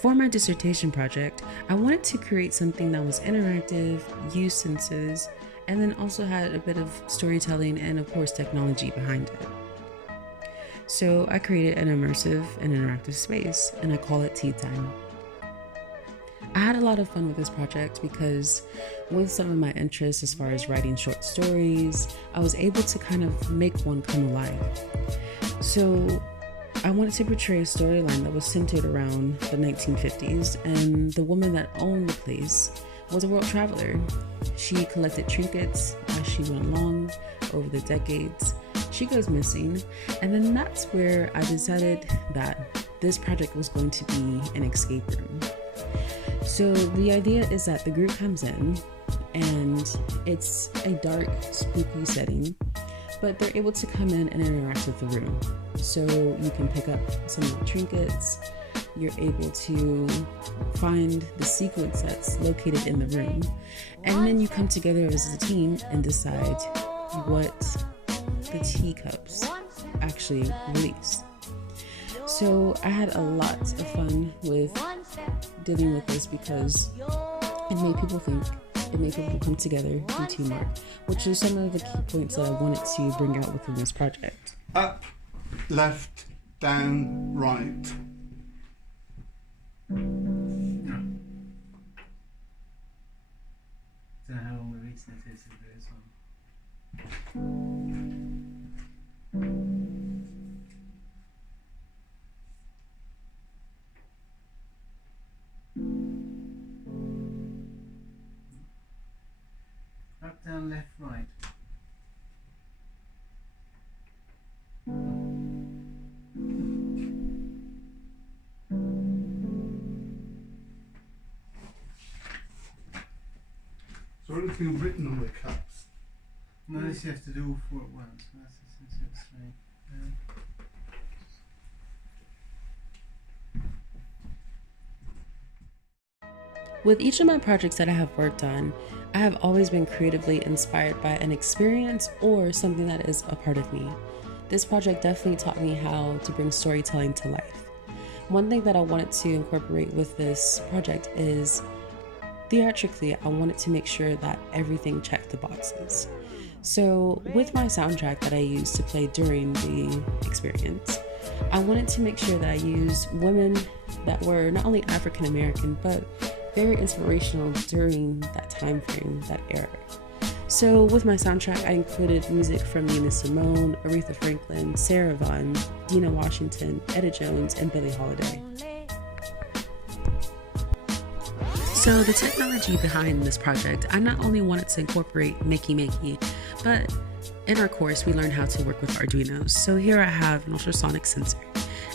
For my dissertation project, I wanted to create something that was interactive, used senses, and then also had a bit of storytelling and, of course, technology behind it. So I created an immersive and interactive space, and I call it Tea Time. I had a lot of fun with this project because with some of my interests as far as writing short stories, I was able to kind of make one come alive. So I wanted to portray a storyline that was centered around the 1950s, and the woman that owned the place was a world traveler. She collected trinkets as she went along over the decades. She goes missing, and then that's where I decided that this project was going to be an escape room. So the idea is that the group comes in and it's a dark, spooky setting, but they're able to come in and interact with the room. So you can pick up some of the trinkets, you're able to find the sequence that's located in the room, and then you come together as a team and decide what the teacups actually release. So I had a lot of fun with dealing with this because it made people think, it made people come together in teamwork, which are some of the key points that I wanted to bring out within this project. Up, left, down, right. No. Don't know how long the reason it is if there is one. Up, down, left, right. Is there anything written on the cups? No, this you have to do all four at once. That's essentially what's saying. With each of my projects that I have worked on, I have always been creatively inspired by an experience or something that is a part of me. This project definitely taught me how to bring storytelling to life. One thing that I wanted to incorporate with this project is theatrically, I wanted to make sure that everything checked the boxes. So with my soundtrack that I used to play during the experience, I wanted to make sure that I used women that were not only African American, but very inspirational during that time frame, that era. So with my soundtrack, I included music from Nina Simone, Aretha Franklin, Sarah Vaughan, Dina Washington, Etta Jones, and Billie Holiday. So the technology behind this project, I not only wanted to incorporate Makey, but in our course, we learned how to work with Arduinos. So here I have an ultrasonic sensor.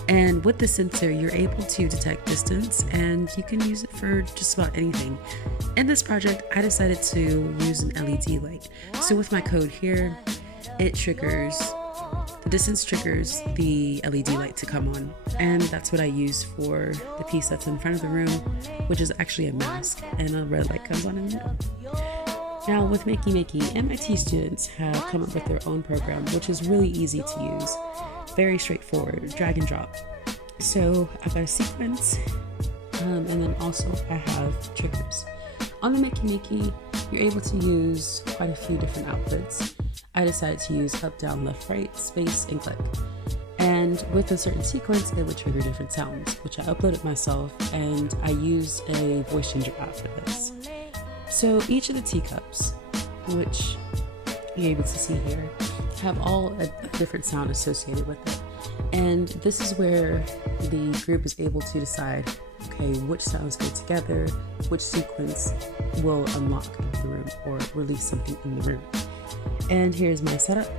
And with the sensor, you're able to detect distance and you can use it for just about anything. In this project, I decided to use an LED light. So with my code here, it triggers, the distance triggers the LED light to come on. And that's what I use for the piece that's in front of the room, which is actually a mask, and a red light comes on in the middle. Now with Makey, MIT students have come up with their own program, which is really easy to use. Very straightforward, drag and drop. So I've got a sequence, and then also I have triggers. On the Makey, you're able to use quite a few different outputs. I decided to use up, down, left, right, space, and click. And with a certain sequence, it would trigger different sounds, which I uploaded myself, and I used a voice changer app for this. So each of the teacups, which you're able to see here, have all a different sound associated with it. And this is where the group is able to decide, okay, which sounds go together, which sequence will unlock the room or release something in the room. And here's my setup.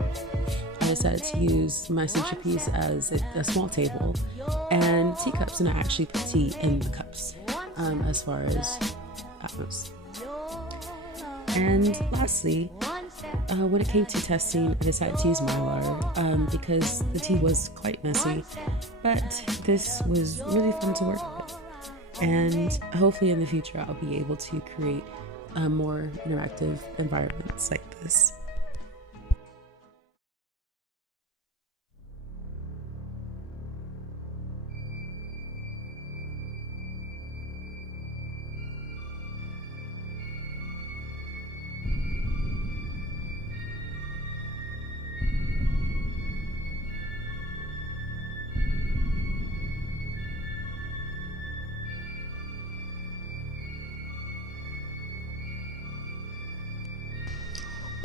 I decided to use my centerpiece as a small table and teacups, and I actually put tea in the cups as far as atmos. And lastly, when it came to testing, I decided to use Mylar because the tea was quite messy, but this was really fun to work with. And hopefully in the future, I'll be able to create more interactive environments like this.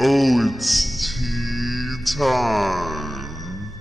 Oh, it's tea time.